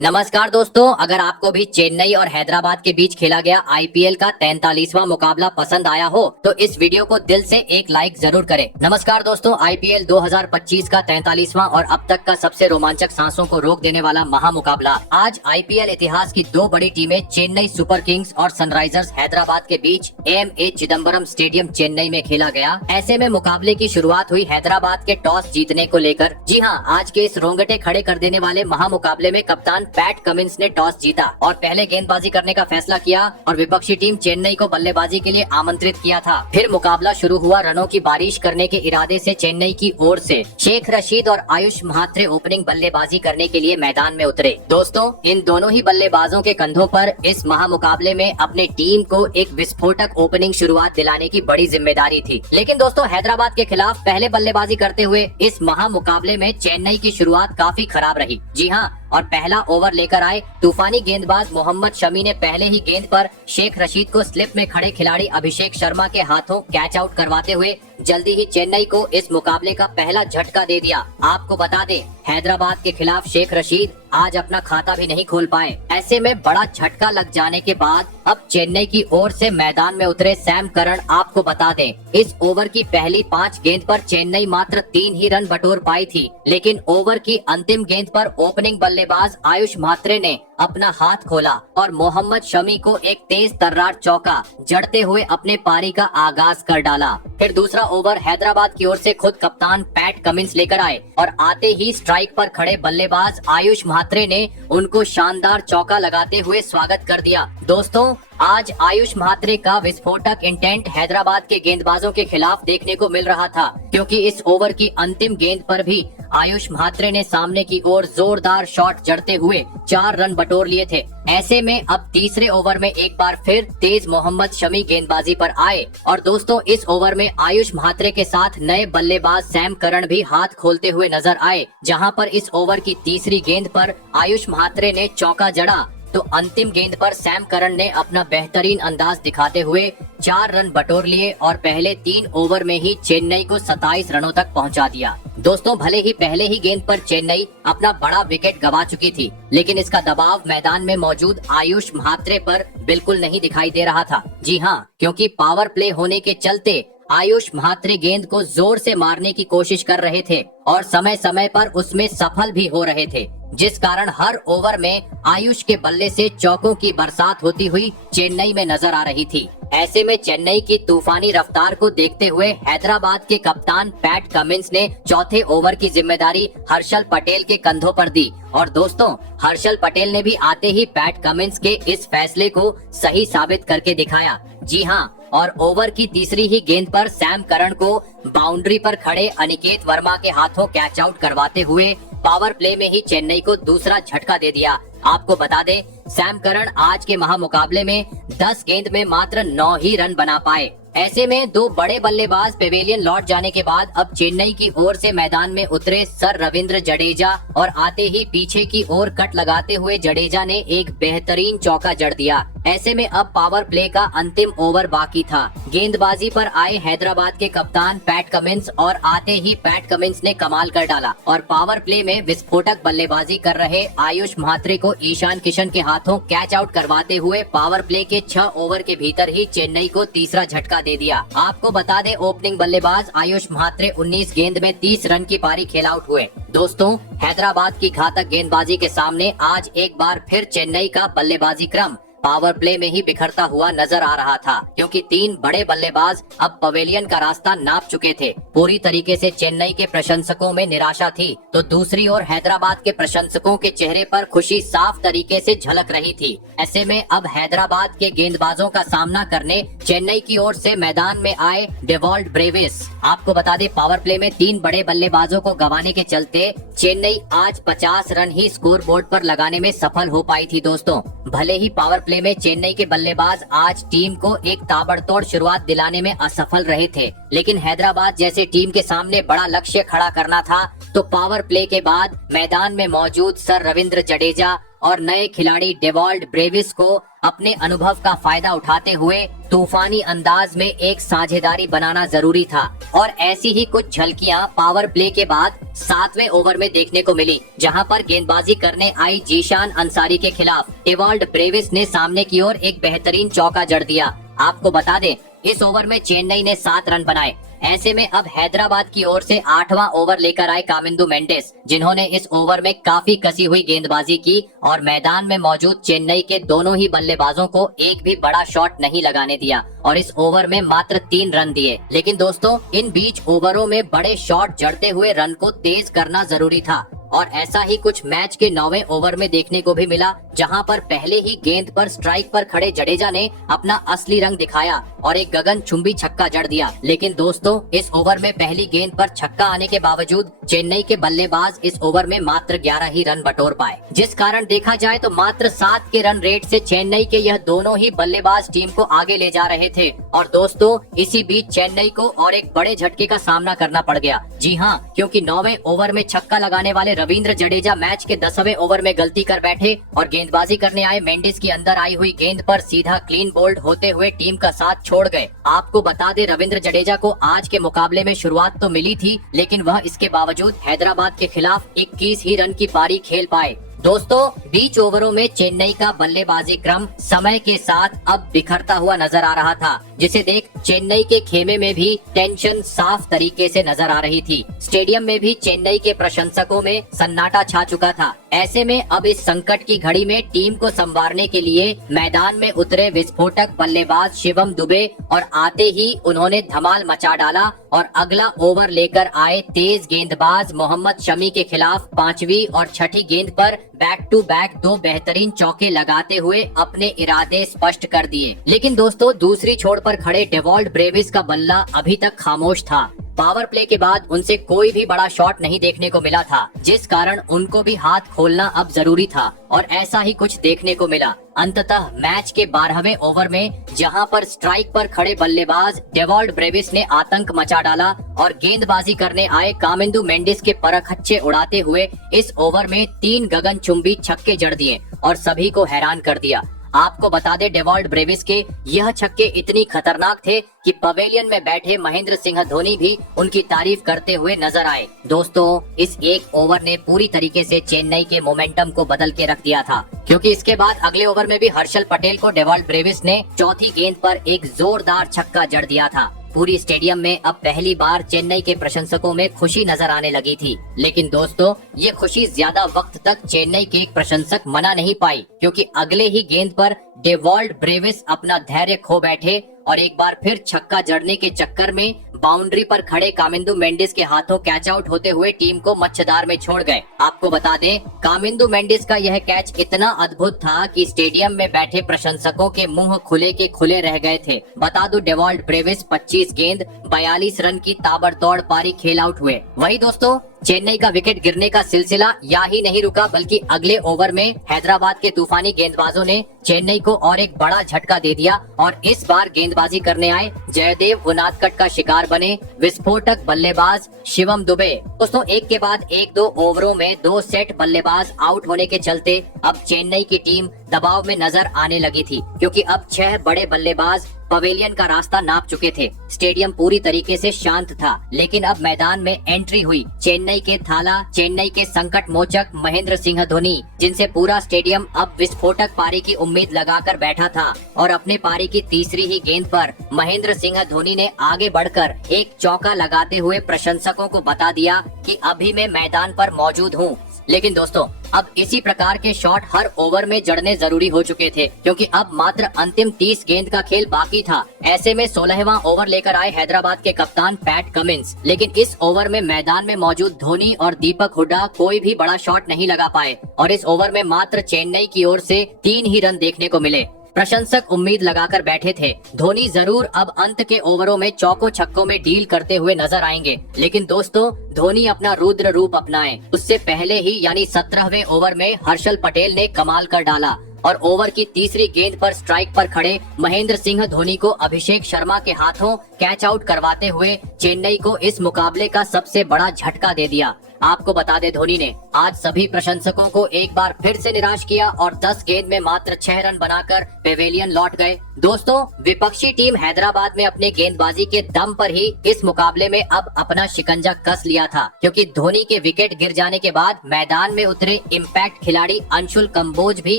नमस्कार दोस्तों, अगर आपको भी चेन्नई और हैदराबाद के बीच खेला गया आईपीएल का 43वां मुकाबला पसंद आया हो तो इस वीडियो को दिल से एक लाइक जरूर करें। नमस्कार दोस्तों, आईपीएल 2025 का 43वां और अब तक का सबसे रोमांचक सांसों को रोक देने वाला महामुकाबला आज आईपीएल इतिहास की दो बड़ी टीमें चेन्नई सुपर किंग्स और सनराइजर्स हैदराबाद के बीच एम.ए. चिदम्बरम स्टेडियम चेन्नई में खेला गया। ऐसे में मुकाबले की शुरुआत हुई हैदराबाद के टॉस जीतने को लेकर। जी हाँ, आज के इस रोंगटे खड़े कर देने वाले महामुकाबले में कप्तान पैट कमिंस ने टॉस जीता और पहले गेंदबाजी करने का फैसला किया और विपक्षी टीम चेन्नई को बल्लेबाजी के लिए आमंत्रित किया था। फिर मुकाबला शुरू हुआ। रनों की बारिश करने के इरादे से चेन्नई की ओर से शेख रशीद और आयुष महात्रे ओपनिंग बल्लेबाजी करने के लिए मैदान में उतरे। दोस्तों, इन दोनों ही बल्लेबाजों के कंधों पर इस महामुकाबले में अपने टीम को एक विस्फोटक ओपनिंग शुरुआत दिलाने की बड़ी जिम्मेदारी थी। लेकिन दोस्तों, हैदराबाद के खिलाफ पहले बल्लेबाजी करते हुए इस महामुकाबले में चेन्नई की शुरुआत काफी खराब रही। जी हाँ, और पहला ओवर लेकर आए तूफानी गेंदबाज मोहम्मद शमी ने पहले ही गेंद पर शेख रशीद को स्लिप में खड़े खिलाड़ी अभिषेक शर्मा के हाथों कैच आउट करवाते हुए जल्दी ही चेन्नई को इस मुकाबले का पहला झटका दे दिया। आपको बता दें, हैदराबाद के खिलाफ शेख रशीद आज अपना खाता भी नहीं खोल पाए। ऐसे में बड़ा झटका लग जाने के बाद अब चेन्नई की ओर से मैदान में उतरे सैम करन। आपको बता दें, इस ओवर की पहली 5 गेंद पर चेन्नई मात्र 3 ही रन बटोर पाई थी, लेकिन ओवर की अंतिम गेंद पर ओपनिंग बल्लेबाज आयुष म्हात्रे ने अपना हाथ खोला और मोहम्मद शमी को एक तेज तर्रार चौका जड़ते हुए अपने पारी का आगाज कर डाला। फिर दूसरा ओवर हैदराबाद की ओर से खुद कप्तान पैट कमिंस लेकर आए और आते ही स्ट्राइक पर खड़े बल्लेबाज आयुष म्हात्रे ने उनको शानदार चौका लगाते हुए स्वागत कर दिया। दोस्तों, आज आयुष म्हात्रे का विस्फोटक इंटेंट हैदराबाद के गेंदबाजों के खिलाफ देखने को मिल रहा था, क्योंकि इस ओवर की अंतिम गेंद पर भी आयुष म्हात्रे ने सामने की ओर जोरदार शॉट जड़ते हुए 4 रन बटोर लिए थे। ऐसे में अब तीसरे ओवर में एक बार फिर तेज मोहम्मद शमी गेंदबाजी पर आए और दोस्तों, इस ओवर में आयुष म्हात्रे के साथ नए बल्लेबाज सैम करन भी हाथ खोलते हुए नजर आए। जहां पर इस ओवर की तीसरी गेंद पर आयुष म्हात्रे ने चौका जड़ा तो अंतिम गेंद पर सैम करन ने अपना बेहतरीन अंदाज दिखाते हुए 4 रन बटोर लिए और पहले 3 ओवर में ही चेन्नई को 27 रनों तक पहुंचा दिया। दोस्तों, भले ही पहले ही गेंद पर चेन्नई अपना बड़ा विकेट गंवा चुकी थी, लेकिन इसका दबाव मैदान में मौजूद आयुष म्हात्रे पर बिल्कुल नहीं दिखाई दे रहा था। जी हाँ, क्योंकि पावर प्ले होने के चलते आयुष म्हात्रे गेंद को जोर से मारने की कोशिश कर रहे थे और समय समय पर उसमें सफल भी हो रहे थे, जिस कारण हर ओवर में आयुष के बल्ले से चौकों की बरसात होती हुई चेन्नई में नजर आ रही थी। ऐसे में चेन्नई की तूफानी रफ्तार को देखते हुए हैदराबाद के कप्तान पैट कमिंस ने चौथे ओवर की जिम्मेदारी हर्षल पटेल के कंधों पर दी और दोस्तों, हर्षल पटेल ने भी आते ही पैट कमिंस के इस फैसले को सही साबित करके दिखाया। जी हाँ, और ओवर की तीसरी ही गेंद पर सैम करन को बाउंड्री पर खड़े अनिकेत वर्मा के हाथों कैच आउट करवाते हुए पावर प्ले में ही चेन्नई को दूसरा झटका दे दिया। आपको बता दें, सैम करन आज के महामुकाबले में 10 गेंद में मात्र 9 ही रन बना पाए। ऐसे में दो बड़े बल्लेबाज पेवेलियन लौट जाने के बाद अब चेन्नई की ओर से मैदान में उतरे सर रविंद्र जडेजा और आते ही पीछे की ओर कट लगाते हुए जडेजा ने एक बेहतरीन चौका जड़ दिया। ऐसे में अब पावर प्ले का अंतिम ओवर बाकी था। गेंदबाजी पर आए हैदराबाद के कप्तान पैट कमिंस और आते ही पैट कमिंस ने कमाल कर डाला और पावर प्ले में विस्फोटक बल्लेबाजी कर रहे आयुष म्हात्रे को ईशान किशन के हाथों कैच आउट करवाते हुए पावर प्ले के 6 ओवर के भीतर ही चेन्नई को तीसरा झटका दे दिया। आपको बता दें, ओपनिंग बल्लेबाज आयुष म्हात्रे 19 गेंद में 30 रन की पारी खेल आउट हुए। दोस्तों, हैदराबाद की घातक गेंदबाजी के सामने आज एक बार फिर चेन्नई का बल्लेबाजी क्रम पावर प्ले में ही बिखरता हुआ नजर आ रहा था, क्योंकि 3 बड़े बल्लेबाज अब पवेलियन का रास्ता नाप चुके थे। पूरी तरीके से चेन्नई के प्रशंसकों में निराशा थी, तो दूसरी ओर हैदराबाद के प्रशंसकों के चेहरे पर खुशी साफ तरीके से झलक रही थी। ऐसे में अब हैदराबाद के गेंदबाजों का सामना करने चेन्नई की ओर से मैदान में आए डेवॉल्ट ब्रेविस। आपको बता दें, पावर प्ले में 3 बड़े बल्लेबाजों को गंवाने के चलते चेन्नई आज 50 रन ही स्कोर बोर्ड पर लगाने में सफल हो पाई थी। दोस्तों, भले ही पावर प्ले में चेन्नई के बल्लेबाज आज टीम को एक ताबड़तोड़ शुरुआत दिलाने में असफल रहे थे, लेकिन हैदराबाद जैसे टीम के सामने बड़ा लक्ष्य खड़ा करना था तो पावर प्ले के बाद मैदान में मौजूद सर रविंद्र जडेजा और नए खिलाड़ी डेवॉल्ड ब्रेविस को अपने अनुभव का फायदा उठाते हुए तूफानी अंदाज में एक साझेदारी बनाना जरूरी था। और ऐसी ही कुछ झलकियां पावर प्ले के बाद 7वें ओवर में देखने को मिली, जहां पर गेंदबाजी करने आई जीशान अंसारी के खिलाफ डेवॉल्ड ब्रेविस ने सामने की ओर एक बेहतरीन चौका जड़ दिया। आपको बता दें, इस ओवर में चेन्नई ने 7 रन बनाए। ऐसे में अब हैदराबाद की ओर से 8वां ओवर लेकर आए कामिंदु मेंडिस, जिन्होंने इस ओवर में काफी कसी हुई गेंदबाजी की और मैदान में मौजूद चेन्नई के दोनों ही बल्लेबाजों को एक भी बड़ा शॉट नहीं लगाने दिया और इस ओवर में मात्र 3 रन दिए। लेकिन दोस्तों, इन बीच ओवरों में बड़े शॉट जड़ते हुए रन को तेज करना जरूरी था और ऐसा ही कुछ मैच के 9वें ओवर में देखने को भी मिला, जहां पर पहले ही गेंद पर स्ट्राइक पर खड़े जडेजा ने अपना असली रंग दिखाया और एक गगनचुंबी छक्का जड़ दिया। लेकिन दोस्तों, इस ओवर में पहली गेंद पर छक्का आने के बावजूद चेन्नई के बल्लेबाज इस ओवर में मात्र 11 ही रन बटोर पाए, जिस कारण देखा जाए तो मात्र 7 के रन रेट से चेन्नई के यह दोनों ही बल्लेबाज टीम को आगे ले जा रहे थे। और दोस्तों, इसी बीच चेन्नई को और एक बड़े झटके का सामना करना पड़ गया। जी हाँ, क्योंकि 9वें ओवर में छक्का लगाने वाले रविंद्र जडेजा मैच के 10वें ओवर में गलती कर बैठे और गेंदबाजी करने आए मेंडिस की अंदर आई हुई गेंद पर सीधा क्लीन बोल्ड होते हुए टीम का साथ छोड़ गए। आपको बता दें, रविंद्र जडेजा को आज के मुकाबले में शुरुआत तो मिली थी, लेकिन वह इसके बावजूद हैदराबाद के खिलाफ 21 ही रन की पारी खेल पाए। दोस्तों, बीच ओवरों में चेन्नई का बल्लेबाजी क्रम समय के साथ अब बिखरता हुआ नजर आ रहा था, जिसे देख चेन्नई के खेमे में भी टेंशन साफ तरीके से नजर आ रही थी। स्टेडियम में भी चेन्नई के प्रशंसकों में सन्नाटा छा चुका था। ऐसे में अब इस संकट की घड़ी में टीम को संवारने के लिए मैदान में उतरे विस्फोटक बल्लेबाज शिवम दुबे और आते ही उन्होंने धमाल मचा डाला और अगला ओवर लेकर आए तेज गेंदबाज मोहम्मद शमी के खिलाफ 5वीं और 6ठी गेंद पर बैक टू बैक 2 बेहतरीन चौके लगाते हुए अपने इरादे स्पष्ट कर दिए। लेकिन दोस्तों, दूसरी छोर पर खड़े डेवॉल्ड ब्रेविस का बल्ला अभी तक खामोश था। पावर प्ले के बाद उनसे कोई भी बड़ा शॉट नहीं देखने को मिला था, जिस कारण उनको भी हाथ खोलना अब जरूरी था और ऐसा ही कुछ देखने को मिला। अंततः मैच के 12वें ओवर में जहां पर स्ट्राइक पर खड़े बल्लेबाज डेवॉल्ड ब्रेविस ने आतंक मचा डाला और गेंदबाजी करने आए कामिंदु मेंडिस के परखच्चे उड़ाते हुए इस ओवर में 3 गगनचुंबी छक्के जड़ दिए और सभी को हैरान कर दिया। आपको बता दें, डेवॉल्ड ब्रेविस के यह छक्के इतनी खतरनाक थे कि पवेलियन में बैठे महेंद्र सिंह धोनी भी उनकी तारीफ करते हुए नजर आए। दोस्तों, इस एक ओवर ने पूरी तरीके से चेन्नई के मोमेंटम को बदल के रख दिया था, क्योंकि इसके बाद अगले ओवर में भी हर्षल पटेल को डेवॉल्ड ब्रेविस ने चौथी गेंद पर एक जोरदार छक्का जड़ दिया था। पूरी स्टेडियम में अब पहली बार चेन्नई के प्रशंसकों में खुशी नजर आने लगी थी। लेकिन दोस्तों, ये खुशी ज्यादा वक्त तक चेन्नई के एक प्रशंसक मना नहीं पाई, क्योंकि अगले ही गेंद पर डेवॉल्ड ब्रेविस अपना धैर्य खो बैठे और एक बार फिर छक्का जड़ने के चक्कर में बाउंड्री पर खड़े कामिंदु मेंडिस के हाथों कैच आउट होते हुए टीम को मच्छरदार में छोड़ गए। आपको बता दें, कामिंदु मेंडिस का यह कैच इतना अद्भुत था कि स्टेडियम में बैठे प्रशंसकों के मुंह खुले के खुले रह गए थे। बता दूं, डेवॉल्ड ब्रेविस 25 गेंद 42 रन की ताबड़तोड़ पारी खेल आउट हुए। वही दोस्तों, चेन्नई का विकेट गिरने का सिलसिला यहाँ ही नहीं रुका, बल्कि अगले ओवर में हैदराबाद के तूफानी गेंदबाजों ने चेन्नई को और एक बड़ा झटका दे दिया और इस बार गेंदबाजी करने आए जयदेव उनादकट का शिकार बने विस्फोटक बल्लेबाज शिवम दुबे। दोस्तों, एक के बाद एक 2 ओवरों में 2 सेट बल्लेबाज आउट होने के चलते अब चेन्नई की टीम दबाव में नजर आने लगी थी, क्योंकि अब 6 बड़े बल्लेबाज पवेलियन का रास्ता नाप चुके थे। स्टेडियम पूरी तरीके से शांत था, लेकिन अब मैदान में एंट्री हुई चेन्नई के थाला, चेन्नई के संकट मोचक महेंद्र सिंह धोनी, जिनसे पूरा स्टेडियम अब विस्फोटक पारी की उम्मीद लगाकर बैठा था। और अपने पारी की तीसरी ही गेंद पर महेंद्र सिंह धोनी ने आगे बढ़कर एक चौका लगाते हुए प्रशंसकों को बता दिया कि अभी मैं मैदान पर मौजूद हूँ। लेकिन दोस्तों, अब इसी प्रकार के शॉट हर ओवर में जड़ने जरूरी हो चुके थे, क्योंकि अब मात्र अंतिम 30 गेंद का खेल बाकी था। ऐसे में 16वां ओवर लेकर आए हैदराबाद के कप्तान पैट कमिंस, लेकिन इस ओवर में मैदान में मौजूद धोनी और दीपक हुड्डा कोई भी बड़ा शॉट नहीं लगा पाए और इस ओवर में मात्र चेन्नई की ओर से 3 ही रन देखने को मिले। प्रशंसक उम्मीद लगाकर बैठे थे धोनी जरूर अब अंत के ओवरों में चौको छक्कों में डील करते हुए नजर आएंगे, लेकिन दोस्तों, धोनी अपना रुद्र रूप अपनाए उससे पहले ही यानी 17वें ओवर में हर्षल पटेल ने कमाल कर डाला और ओवर की तीसरी गेंद पर स्ट्राइक पर खड़े महेंद्र सिंह धोनी को अभिषेक शर्मा के हाथों कैच आउट करवाते हुए चेन्नई को इस मुकाबले का सबसे बड़ा झटका दे दिया। आपको बता दे धोनी ने आज सभी प्रशंसकों को एक बार फिर से निराश किया और 10 गेंद में मात्र 6 रन बनाकर पेवेलियन लौट गए। दोस्तों, विपक्षी टीम हैदराबाद में अपने गेंदबाजी के दम पर ही इस मुकाबले में अब अपना शिकंजा कस लिया था, क्योंकि धोनी के विकेट गिर जाने के बाद मैदान में उतरे इम्पैक्ट खिलाड़ी अंशुल कंबोज भी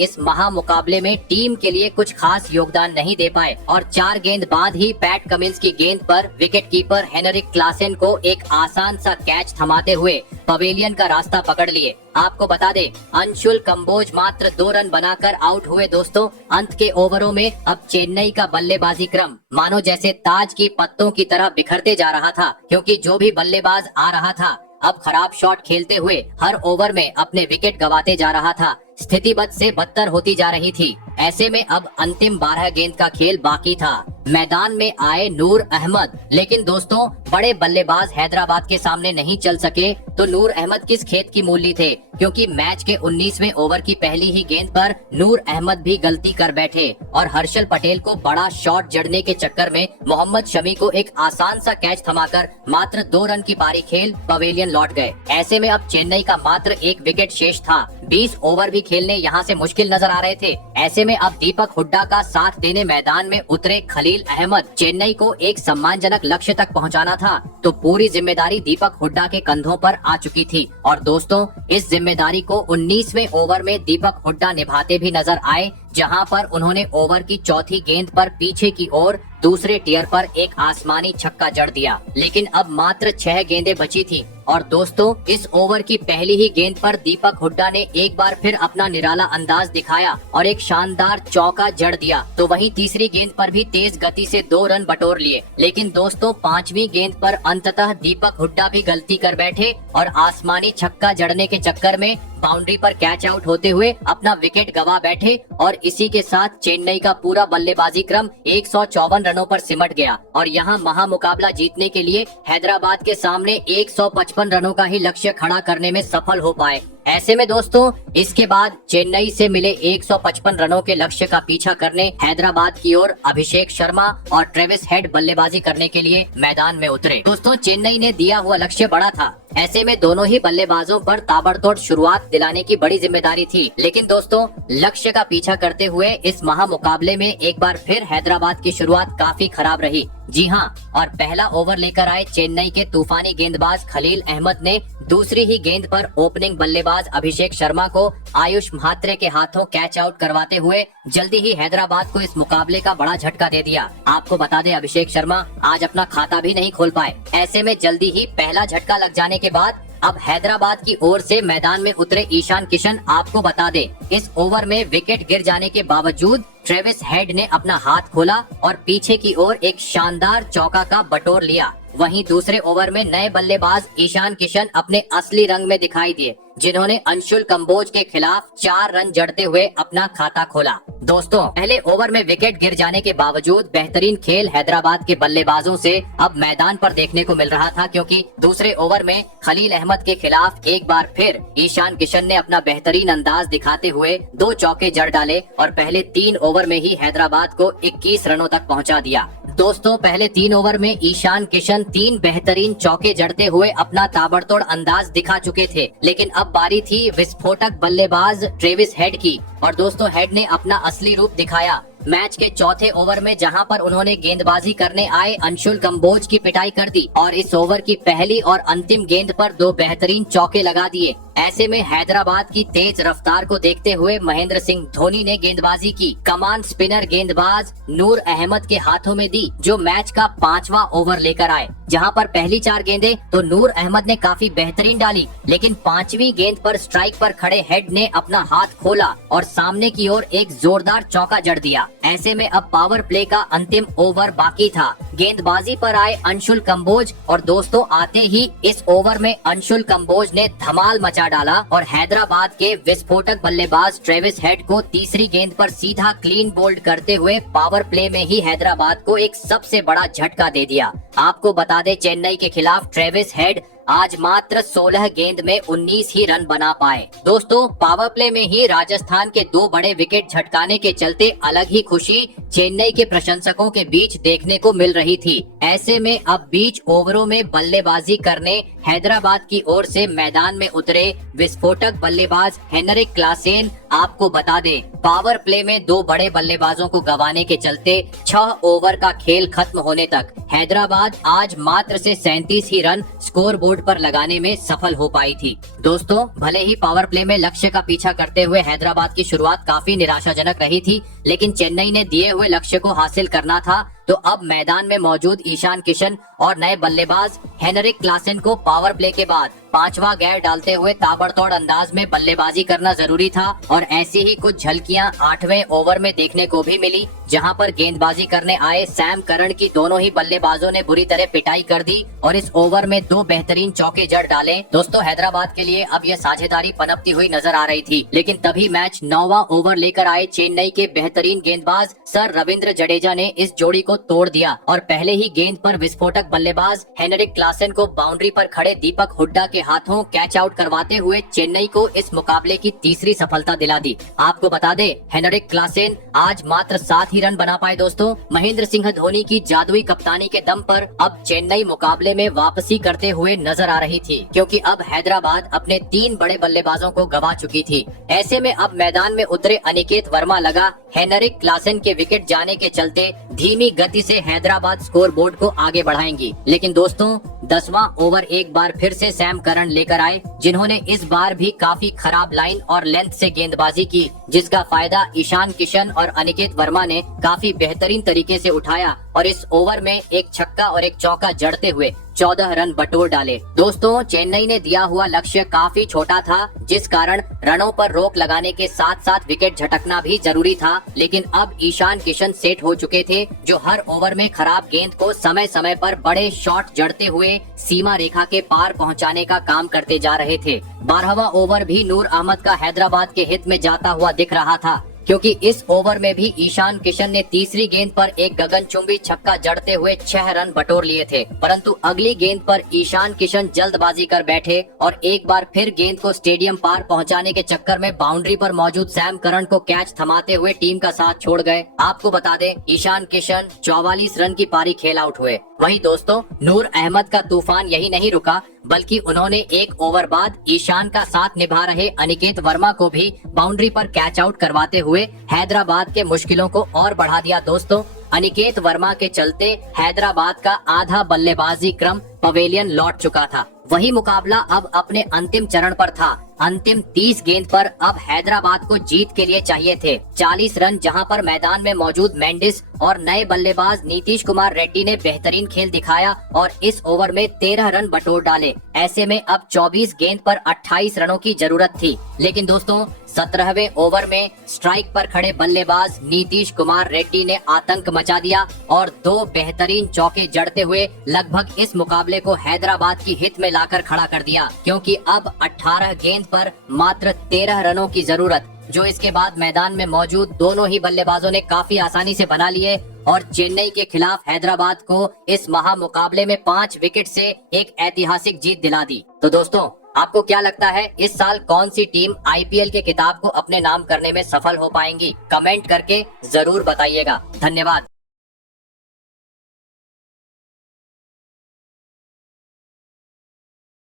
इस महा मुकाबले में टीम के लिए कुछ खास योगदान नहीं दे पाए और 4 गेंद बाद ही पैट कमिंस की गेंद पर विकेट कीपर हेनरिक क्लासेन को एक आसान सा कैच थमाते हुए पवेलियन का रास्ता पकड़ लिए। आपको बता दे अंशुल कंबोज मात्र 2 रन बनाकर आउट हुए। दोस्तों, अंत के ओवरों में अब चेन्नई का बल्लेबाजी क्रम मानो जैसे ताज की पत्तों की तरह बिखरते जा रहा था, क्योंकि जो भी बल्लेबाज आ रहा था अब खराब शॉट खेलते हुए हर ओवर में अपने विकेट गंवाते जा रहा था। स्थिति बद से बदतर होती जा रही थी। ऐसे में अब अंतिम 12 गेंद का खेल बाकी था। मैदान में आए नूर अहमद, लेकिन दोस्तों बड़े बल्लेबाज हैदराबाद के सामने नहीं चल सके तो नूर अहमद किस खेत की मूली थे, क्योंकि मैच के 19वें ओवर की पहली ही गेंद पर नूर अहमद भी गलती कर बैठे और हर्षल पटेल को बड़ा शॉट जड़ने के चक्कर में मोहम्मद शमी को एक आसान सा कैच थमाकर मात्र 2 रन की पारी खेल पवेलियन लौट गए। ऐसे में अब चेन्नई का मात्र 1 विकेट शेष था। 20 ओवर भी खेलने यहाँ से मुश्किल नजर आ रहे थे। ऐसे में अब दीपक हुड्डा का साथ देने मैदान में उतरे खलील अहमद। चेन्नई को एक सम्मानजनक लक्ष्य तक पहुंचाना था, तो पूरी जिम्मेदारी दीपक हुड्डा के कंधों पर आ चुकी थी और दोस्तों इस जिम्मेदारी को 19वें ओवर में दीपक हुड्डा निभाते भी नजर आए, जहां पर उन्होंने ओवर की चौथी गेंद पर पीछे की ओर दूसरे टियर पर एक आसमानी छक्का जड़ दिया। लेकिन अब मात्र 6 गेंदें बची थी और दोस्तों इस ओवर की पहली ही गेंद पर दीपक हुड्डा ने एक बार फिर अपना निराला अंदाज दिखाया और एक शानदार चौका जड़ दिया। तो वहीं तीसरी गेंद पर भी तेज गति से 2 रन बटोर लिए। लेकिन दोस्तों 5वीं गेंद पर अंततः दीपक हुड्डा भी गलती कर बैठे और आसमानी छक्का जड़ने के चक्कर में बाउंड्री पर कैच आउट होते हुए अपना विकेट गवा बैठे और इसी के साथ चेन्नई का पूरा बल्लेबाजी क्रम 154 रनों पर सिमट गया और यहां महामुकाबला जीतने के लिए हैदराबाद के सामने 155 रनों का ही लक्ष्य खड़ा करने में सफल हो पाए। ऐसे में दोस्तों इसके बाद चेन्नई से मिले 155 रनों के लक्ष्य का पीछा करने हैदराबाद की ओर अभिषेक शर्मा और ट्रेविस हेड बल्लेबाजी करने के लिए मैदान में उतरे। दोस्तों चेन्नई ने दिया हुआ लक्ष्य बड़ा था, ऐसे में दोनों ही बल्लेबाजों पर ताबड़तोड़ शुरुआत दिलाने की बड़ी जिम्मेदारी थी। लेकिन दोस्तों लक्ष्य का पीछा करते हुए इस महामुकाबले में एक बार फिर हैदराबाद की शुरुआत काफी खराब रही। जी हाँ, और पहला ओवर लेकर आए चेन्नई के तूफानी गेंदबाज खलील अहमद ने दूसरी ही गेंद पर ओपनिंग बल्लेबाज अभिषेक शर्मा को आयुष म्हात्रे के हाथों कैच आउट करवाते हुए जल्दी ही हैदराबाद को इस मुकाबले का बड़ा झटका दे दिया। आपको बता दें अभिषेक शर्मा आज अपना खाता भी नहीं खोल पाए। ऐसे में जल्दी ही पहला झटका लग जाने के बाद अब हैदराबाद की ओर से मैदान में उतरे ईशान किशन। आपको बता दे इस ओवर में विकेट गिर जाने के बावजूद ट्रेविस हेड ने अपना हाथ खोला और पीछे की ओर एक शानदार चौका का बटोर लिया। वहीं दूसरे ओवर में नए बल्लेबाज ईशान किशन अपने असली रंग में दिखाई दिए, जिन्होंने अंशुल कंबोज के खिलाफ 4 रन जड़ते हुए अपना खाता खोला। दोस्तों पहले ओवर में विकेट गिर जाने के बावजूद बेहतरीन खेल हैदराबाद के बल्लेबाजों से अब मैदान पर देखने को मिल रहा था, क्योंकि दूसरे ओवर में खलील अहमद के खिलाफ एक बार फिर ईशान किशन ने अपना बेहतरीन अंदाज दिखाते हुए 2 चौके जड़ डाले और पहले 3 ओवर में ही हैदराबाद को 21 रनों तक पहुंचा दिया। दोस्तों पहले 3 ओवर में ईशान किशन 3 बेहतरीन चौके जड़ते हुए अपना ताबड़तोड़ अंदाज दिखा चुके थे, लेकिन अब बारी थी विस्फोटक बल्लेबाज ट्रेविस हेड की और दोस्तों हेड ने अपना असली रूप दिखाया। मैच के चौथे ओवर में जहां पर उन्होंने गेंदबाजी करने आए अंशुल कंबोज की पिटाई कर दी और इस ओवर की पहली और अंतिम गेंद पर 2 बेहतरीन चौके लगा दिए। ऐसे में हैदराबाद की तेज रफ्तार को देखते हुए महेंद्र सिंह धोनी ने गेंदबाजी की कमान स्पिनर गेंदबाज नूर अहमद के हाथों में दी, जो मैच का 5वां ओवर लेकर आए। जहां पर पहली 4 गेंदें तो नूर अहमद ने काफी बेहतरीन डाली, लेकिन 5वीं गेंद पर स्ट्राइक पर खड़े हेड ने अपना हाथ खोला और सामने की ओर एक जोरदार चौका जड़ दिया। ऐसे में अब पावर प्ले का अंतिम ओवर बाकी था। गेंदबाजी पर आए अंशुल कंबोज और दोस्तों आते ही इस ओवर में अंशुल कंबोज ने धमाल मचा डाला और हैदराबाद के विस्फोटक बल्लेबाज ट्रेविस हेड को तीसरी गेंद पर सीधा क्लीन बोल्ड करते हुए पावर प्ले में ही हैदराबाद को एक सबसे बड़ा झटका दे दिया। आपको बता दें चेन्नई के खिलाफ ट्रेविस हेड आज मात्र 16 गेंद में 19 ही रन बना पाए। दोस्तों, पावर प्ले में ही राजस्थान के 2 बड़े विकेट झटकाने के चलते अलग ही खुशी चेन्नई के प्रशंसकों के बीच देखने को मिल रही थी। ऐसे में अब बीच ओवरों में बल्लेबाजी करने हैदराबाद की ओर से मैदान में उतरे विस्फोटक बल्लेबाज हेनरिक क्लासेन आपको बता दें, पावर प्ले में 2 बड़े बल्लेबाजों को गंवाने के चलते 6 ओवर का खेल खत्म होने तक हैदराबाद आज मात्र से 37 ही रन स्कोर बोर्ड पर लगाने में सफल हो पाई थी। दोस्तों, भले ही पावर प्ले में लक्ष्य का पीछा करते हुए हैदराबाद की शुरुआत काफी निराशाजनक रही थी, लेकिन चेन्नई ने दिए हुए लक्ष्य को हासिल करना था। तो अब मैदान में मौजूद ईशान किशन और नए बल्लेबाज हेनरिक क्लासेन को पावर प्ले के बाद 5वां गेयर डालते हुए ताबड़तोड़ अंदाज में बल्लेबाजी करना जरूरी था। और ऐसी ही कुछ झलकियां 8वें ओवर में देखने को भी मिली, जहां पर गेंदबाजी करने आए सैम करन की दोनों ही बल्लेबाजों ने बुरी तरह पिटाई कर दी और इस ओवर में 2 बेहतरीन चौके जड़ डाले। दोस्तों, हैदराबाद के लिए अब यह साझेदारी पनपती हुई नजर आ रही थी, लेकिन तभी मैच 9वां ओवर लेकर आए चेन्नई के बेहतरीन गेंदबाज सर रविंद्र जडेजा ने इस जोड़ी को तोड़ दिया और पहले ही गेंद पर विस्फोटक बल्लेबाज हेनरिक क्लासेन को बाउंड्री पर खड़े दीपक हुड्डा के हाथों कैच आउट करवाते हुए चेन्नई को इस मुकाबले की तीसरी सफलता दिला दी। आपको बता दें, हेनरिक क्लासेन आज मात्र 7 ही रन बना पाए। दोस्तों, महेंद्र सिंह धोनी की जादुई कप्तानी के दम पर अब चेन्नई मुकाबले में वापसी करते हुए नजर आ रही थी, क्योंकि अब हैदराबाद अपने 3 बड़े बल्लेबाजों को गंवा चुकी थी। ऐसे में अब मैदान में उतरे अनिकेत वर्मा लगा हेनरिक क्लासेन के विकेट जाने के चलते धीमी गति से हैदराबाद स्कोर बोर्ड को आगे बढ़ाएंगी। लेकिन दोस्तों, 10वां ओवर एक बार फिर से सैम करन लेकर आए, जिन्होंने इस बार भी काफी खराब लाइन और लेंथ से गेंदबाजी की, जिसका फायदा ईशान किशन और अनिकेत वर्मा ने काफी बेहतरीन तरीके से उठाया और इस ओवर में एक छक्का और एक चौका जड़ते हुए 14 रन बटोर डाले। दोस्तों, चेन्नई ने दिया हुआ लक्ष्य काफी छोटा था, जिस कारण रनों पर रोक लगाने के साथ साथ विकेट झटकना भी जरूरी था। लेकिन अब ईशान किशन सेट हो चुके थे, जो हर ओवर में खराब गेंद को समय समय पर बड़े शॉट जड़ते हुए सीमा रेखा के पार पहुंचाने का काम करते जा रहे थे। 12वां ओवर भी नूर अहमद का हैदराबाद के हित में जाता हुआ दिख रहा था, क्योंकि इस ओवर में भी ईशान किशन ने तीसरी गेंद पर एक गगनचुंबी छक्का जड़ते हुए 6 रन बटोर लिए थे। परंतु अगली गेंद पर ईशान किशन जल्दबाजी कर बैठे और एक बार फिर गेंद को स्टेडियम पार पहुंचाने के चक्कर में बाउंड्री पर मौजूद सैम करन को कैच थमाते हुए टीम का साथ छोड़ गए। आपको बता दें, ईशान किशन 44 रन की पारी खेल आउट हुए। वहीं दोस्तों, नूर अहमद का तूफान यही नहीं रुका, बल्कि उन्होंने एक ओवर बाद ईशान का साथ निभा रहे अनिकेत वर्मा को भी बाउंड्री पर कैच आउट करवाते हुए हैदराबाद के मुश्किलों को और बढ़ा दिया। दोस्तों, अनिकेत वर्मा के चलते हैदराबाद का आधा बल्लेबाजी क्रम पवेलियन लौट चुका था। वही मुकाबला अब अपने अंतिम चरण पर था। अंतिम 30 गेंद पर अब हैदराबाद को जीत के लिए चाहिए थे 40 रन, जहां पर मैदान में मौजूद मेंडिस और नए बल्लेबाज नीतीश कुमार रेड्डी ने बेहतरीन खेल दिखाया और इस ओवर में 13 रन बटोर डाले। ऐसे में अब 24 गेंद पर 28 रनों की जरूरत थी। लेकिन दोस्तों, 17वें ओवर में स्ट्राइक पर खड़े बल्लेबाज नीतीश कुमार रेड्डी ने आतंक मचा दिया और 2 बेहतरीन चौके जड़ते हुए लगभग इस मुकाबले को हैदराबाद की हित में लाकर खड़ा कर दिया, क्योंकि अब 18 गेंद पर मात्र 13 रनों की जरूरत, जो इसके बाद मैदान में मौजूद दोनों ही बल्लेबाजों ने काफी आसानी से बना लिए और चेन्नई के खिलाफ हैदराबाद को इस महा मुकाबले में 5 विकेट से एक ऐतिहासिक जीत दिला दी। तो दोस्तों, आपको क्या लगता है, इस साल कौन सी टीम आईपीएल के खिताब को अपने नाम करने में सफल हो पाएंगी? कमेंट करके जरूर बताइएगा। धन्यवाद।